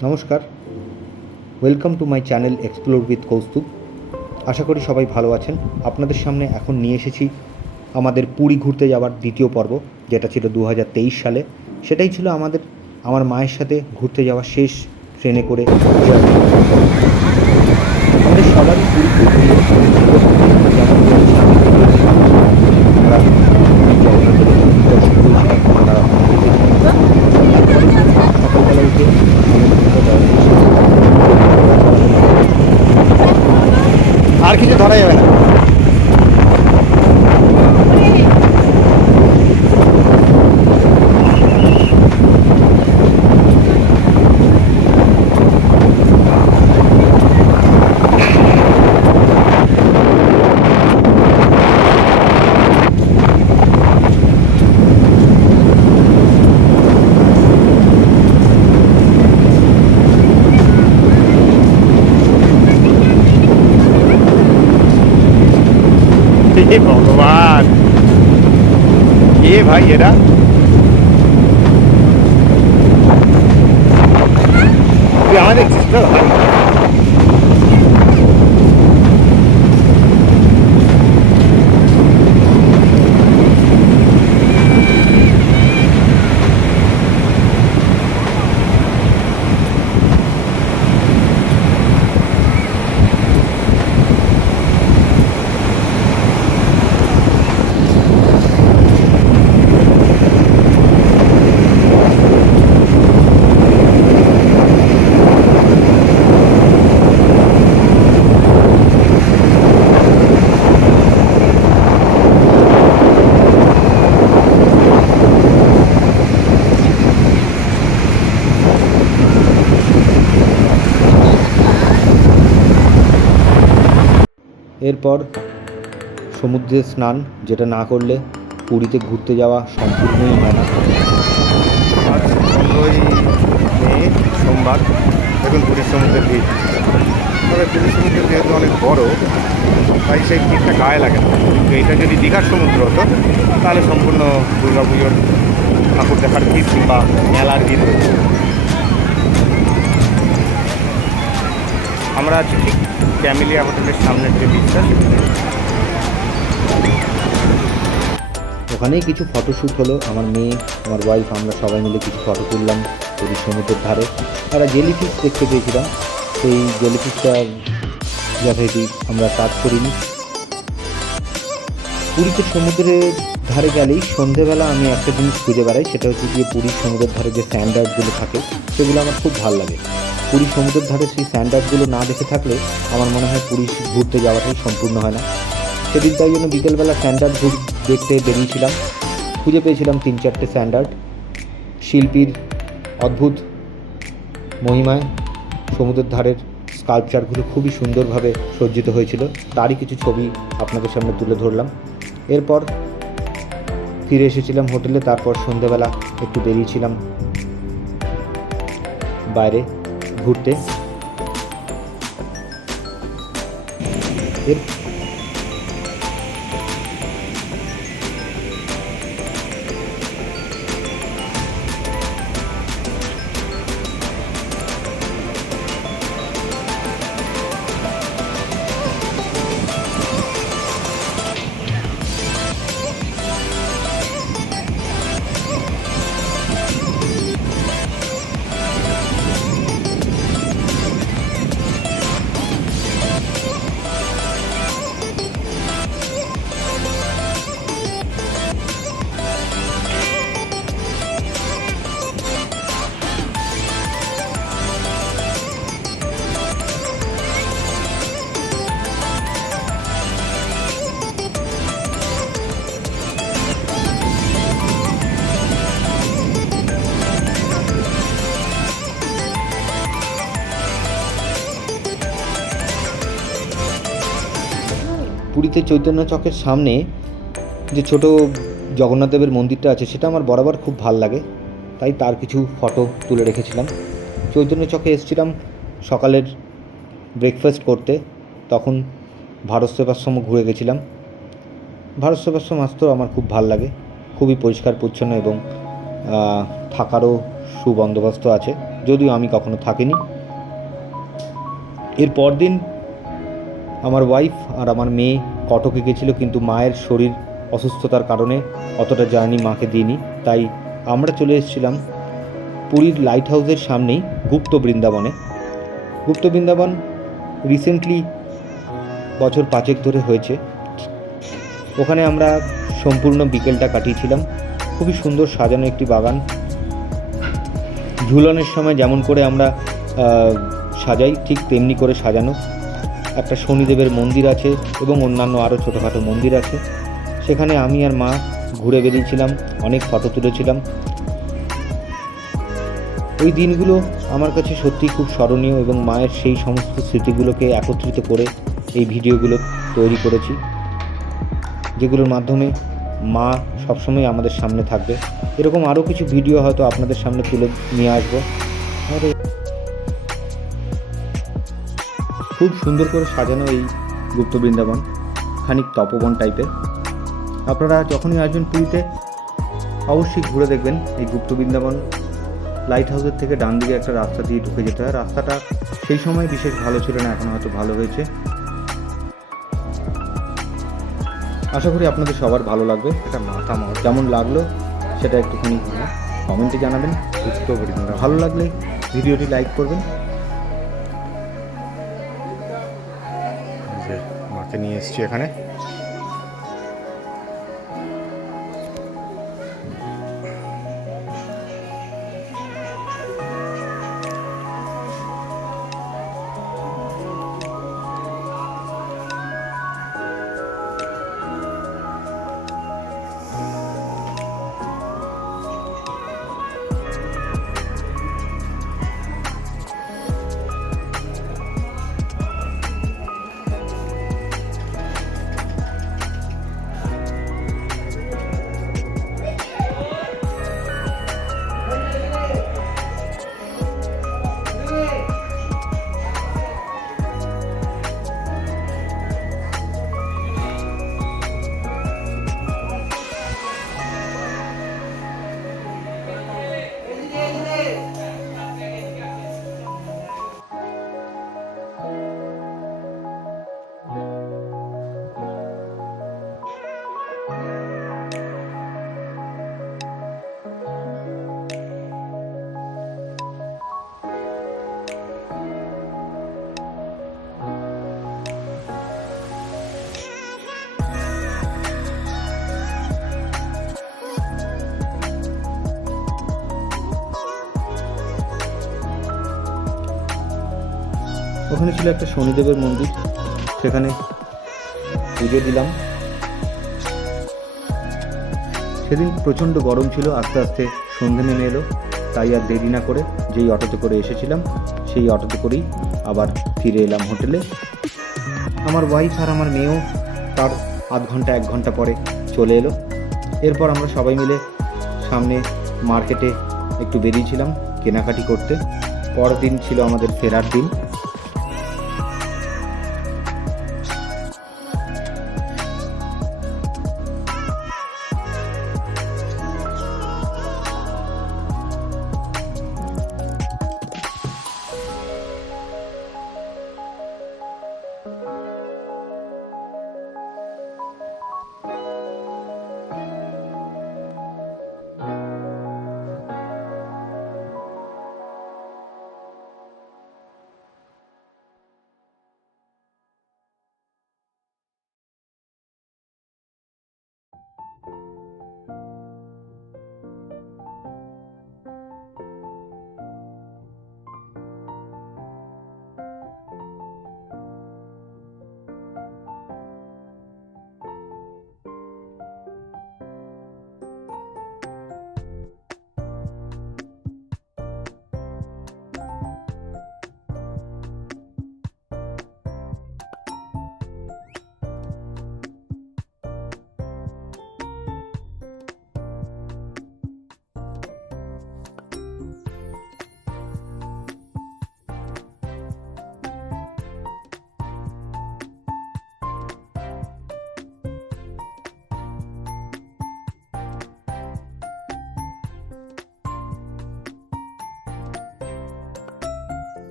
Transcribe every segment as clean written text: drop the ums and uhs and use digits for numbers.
নমস্কার, welcome to my channel explore with Kaustubh. আশা করি সবাই ভালো আছেন। আপনাদের সামনে এখন নিয়ে এসেছি আমাদের পুরী ঘুরতে যাওয়ার দ্বিতীয় পর্ব, যেটা ছিল 2023 সালে। সেটাই ছিল আমার মায়ের সাথে ঘুরতে যাওয়া শেষ ট্রেনে করে জার্নি। আমাদের সবারই পুরী ঘুরতে যেমন রয়েছে আমি আমরা জগন্নাথের দর্শন করেছিলাম, আমরা পুরীতে তারপরে সকালবেলা উঠে আর কিছু ধরা যাবে না। हे भगवान, ये भाई एरा তুই আমার দেখছিস তো? এরপর সমুদ্রে স্নান, যেটা না করলে পুরীতে ঘুরতে যাওয়া সম্পূর্ণই হয় না। আজ 15ই মে, সোমবার। দেখুন পুরীর সমুদ্রের ভিড়। তবে পুরীর সমুদ্রের যেহেতু অনেক বড়, তাই সেই ভিড়টা গায়ে লাগে না। কিন্তু এটা যদি দীঘার সমুদ্র হতো তাহলে সম্পূর্ণ দুর্গা পুজোর ঠাকুর দেখার ভিড় কিংবা মেলার ভিড় হতো। আমরা আছি ঠিক ক্যামেলিয়া হোটেলের সামনের যে বিচটা, ওখানেই কিছু ফটোশ্যুট হলো। আমার মেয়ে, আমার ওয়াইফ, আমরা সবাই মিলে কিছু ফটো তুললাম পুরীর সমুদ্রের ধারে। আমরা জেলিফিশ দেখতে পেয়েছিলাম, সেই জেলিফিশটা যথারীতি আমরা টাচ করিনি। পুরীতে সমুদ্রের ধারে গেলেই সন্ধেবেলা আমি একটা জিনিস খুঁজে বেড়াই, সেটা হচ্ছে গিয়ে পুরীর সমুদ্রের ধারে যে স্যান্ডআর্টগুলো থাকে সেগুলো আমার খুব ভালো লাগে। পুরীর সমুদ্রের ধারে সেই স্যান্ডআর্টগুলো না দেখে থাকলে আমার মনে হয় পুরী ঘুরতে যাওয়াটাই সম্পূর্ণ হয় না। সেদিন তাই জন্য বিকেলবেলা স্যান্ডআর্ট দেখতে বেরিয়েছিলাম। খুঁজে পেয়েছিলাম 3-4টে স্যান্ডআর্ট। শিল্পীর অদ্ভুত মহিমায় সমুদ্রের ধারের স্কাল্পচারগুলো খুবই সুন্দরভাবে সজ্জিত হয়েছিল, তারই কিছু ছবি আপনাদের সামনে তুলে ধরলাম। এরপর ফিরে এসেছিলাম হোটেলে। তারপর সন্ধেবেলা একটু বেরিয়েছিলাম বাইরে ঘুরতে। পুরীতে চৈতন্য চকের সামনে যে ছোট জগন্নাথ দেবের মন্দিরটা আছে, সেটা আমার বরাবর খুব ভাল লাগে, তাই তার কিছু ফটো তুলে রেখেছিলাম। চৈতন্য চকে এসেছিলাম সকালের ব্রেকফাস্ট করতে, তখন ভারত সেবাশ্রম ঘুরে গেছিলাম। ভারত সেবাশ্রম আসতেও আমার খুব ভাল লাগে, খুবই পরিষ্কার পরিচ্ছন্ন এবং থাকারও সুবন্দোবস্ত আছে, যদিও আমি কখনো থাকিনি। এর পর দিন আমার ওয়াইফ আর আমার মেয়ে কটকে গেছিলো, কিন্তু মায়ের শরীর অসুস্থতার কারণে অতটা জার্নি মাকে দিইনি। তাই আমরা চলে এসেছিলাম পুরীর লাইট হাউসের সামনেই গুপ্ত বৃন্দাবনে। গুপ্ত বৃন্দাবন রিসেন্টলি বছর 5 ধরে হয়েছে। ওখানে আমরা সম্পূর্ণ বিকেলটা কাটিয়েছিলাম। খুবই সুন্দর সাজানো একটি বাগান। ঝুলনের সময় যেমন করে আমরা সাজাই, ঠিক তেমনি করে সাজানো। একটা শনিদেবের মন্দির আছে এবং অন্যান্য আরও ছোটোখাটো মন্দির আছে। সেখানে আমি আর মা ঘুরে বেরিয়েছিলাম, অনেক ফটো তুলেছিলাম। ওই দিনগুলো আমার কাছে সত্যিই খুব স্মরণীয়, এবং মায়ের সেই সমস্ত স্মৃতিগুলোকে একত্রিত করে এই ভিডিওগুলো তৈরি করেছি, যেগুলোর মাধ্যমে মা সবসময় আমাদের সামনে থাকবে। এরকম আরও কিছু ভিডিও হয়তো আপনাদের সামনে তুলে নিয়ে আসবো। খুব সুন্দর করে সাজানো এই গুপ্ত বৃন্দাবন, খানিক তপবন টাইপের। আপনারা যখনই আসবেন পুরীতে অবশ্যই ঘুরে দেখবেন এই গুপ্ত বৃন্দাবন। লাইট হাউসের থেকে ডান দিকে একটা রাস্তা দিয়ে ঢুকে যেতে হয়। রাস্তাটা সেই সময় বিশেষ ভালো ছিল না, এখন হয়তো ভালো হয়েছে। আশা করি আপনাদের সবার ভালো লাগবে। এটা মাথা যেমন লাগলো সেটা একটুখানি কমেন্টে জানাবেন। ভালো লাগলে ভিডিওটি লাইক করবেন। মাকে নিয়ে এসেছি এখানে। ওখানে ছিল একটা শনিদেবের মন্দির, সেখানে পুজো দিলাম। সেদিন প্রচণ্ড গরম ছিল, আস্তে আস্তে সন্ধে নেমে এলো। তাই আর দেরি না করে যেই অটোতে করে এসেছিলাম সেই অটোতে করেই আবার ফিরে এলাম হোটেলে। আমার ওয়াইফ আর আমার মেয়েও তার আধ ঘন্টা 1 ঘন্টা পরে চলে এলো। এরপর আমরা সবাই মিলে সামনে মার্কেটে একটু বেরিয়েছিলাম কেনাকাটি করতে। পরের দিন ছিল আমাদের ফেরার দিন।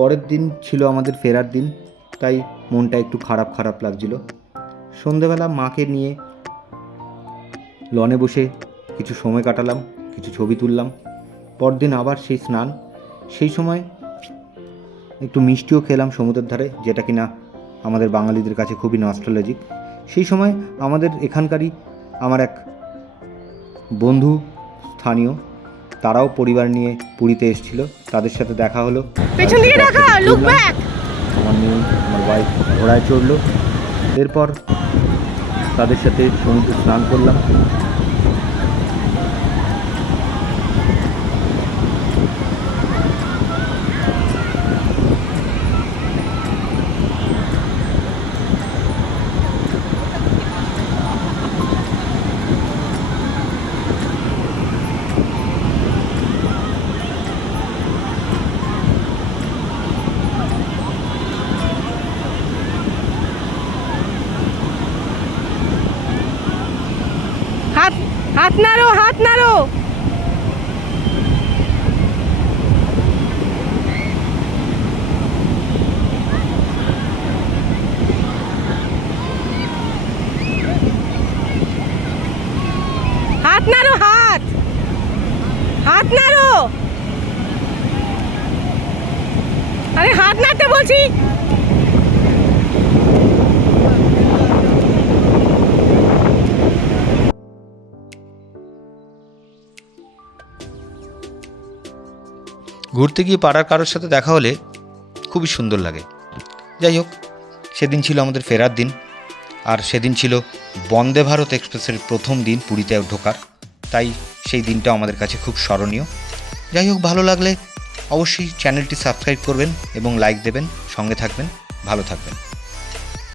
পরের দিন ছিল আমাদের ফেরার দিন, তাই মনটা একটু খারাপ খারাপ লাগছিল। সন্ধেবেলা মাকে নিয়ে লনে বসে কিছু সময় কাটালাম, কিছু ছবি তুললাম। পরদিন আবার সেই স্নান। সেই সময় একটু মিষ্টিও খেলাম সমুদ্রের ধারে, যেটা কিনা আমাদের বাঙালিদের কাছে খুবই নস্টালজিক। সেই সময় আমাদের এখানকারই আমার এক বন্ধু স্থানীয়, তারাও পরিবার নিয়ে পুরীতে এসেছিল, তাদের সাথে দেখা হলো। আমার মেয়ে, আমার ওয়াইফ ঘোড়ায় চড়লো। এরপর তাদের সাথে সমুদ্রে স্নান করলাম। হাত নাড়ো, হাত নাড়ো। হাত নাড়ো, হাত হাত নাড়ো। আরে হাত নাড়তে বলছি। ঘুরতে গিয়ে পাড়ার কারোর সাথে দেখা হলে খুবই সুন্দর লাগে। যাই হোক, সেদিন ছিল আমাদের ফেরার দিন, আর সেদিন ছিল বন্দে ভারত এক্সপ্রেসের প্রথম দিন পুরীতে ঢোকার, তাই সেই দিনটা আমাদের কাছে খুব স্মরণীয়। যাই হোক, ভালো লাগলে অবশ্যই চ্যানেলটি সাবস্ক্রাইব করবেন এবং লাইক দেবেন, সঙ্গে থাকবেন, ভালো থাকবেন।